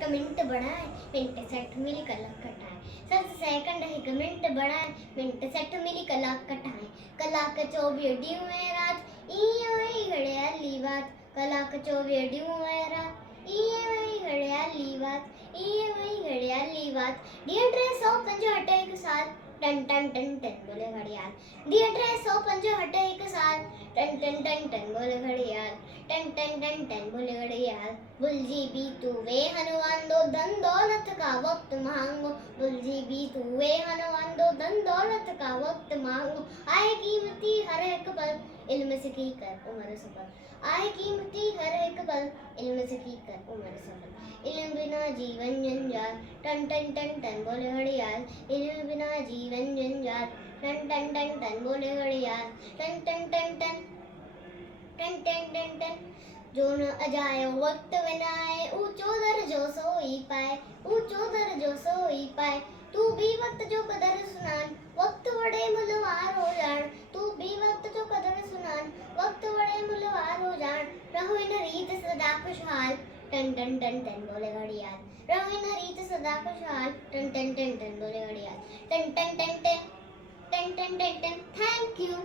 एक मिनट बढ़ाए मिनट सेठ मिली कलाक कटाए 7 सेकंड एक मिनट बढ़ाए मिनट सेठ मिली कलाक कटाए कलाक 24 ड्यू है रात ई घड़ियाली बात कलाक 24 ड्यू है रात ई घड़ियाली बात घड़ियाली बात डियर ड्रेस ऑफ पंजो हटे एक साथ टन टन टन टन बोले घड़ियाल डियर ड्रेस ऑफ पंजो हटे एक साथ टन टन टन टन बोले घड़ियाल टन टन टन टन बोले घड़ियाल बुलजी भी तू वे हनुमान दो धन दौलत का वक्त मांगो बुलजी भी तू वे हनुमान दो धन दौलत का वक्त मांगो आए कीमती हर एक पल इल्म सीखी कर उम्र सफल आए कीमती हर एक पल इल्म सीखी कर उम्र सफल इल्म बिना जीवन जंजाल टन टन टन टन बोले घड़ियाल इल्म बिना जीवन जंजाल टन टन टन टन बोले घड़ियाल टन टन टन टन टन टन टन टन जो न अजायो वक्त बनाए ऊंचो दर्जो सोई पाए ऊंचो दर्जो सोई पाए तू भी वक्त जो कदर सुनान वक्त वड़े मुलवार हो जान तू भी वक्त जो कदर सुनान वक्त वड़े मुलवार हो जान रहो इन रीत सदा खुशहाल टन टन टन टन बोले घड़ियाल रहो इन रीत सदा खुशहाल टन टन टन टन बोले घड़ियाल टन टन टन टन टन टन टन टन थैंक यू।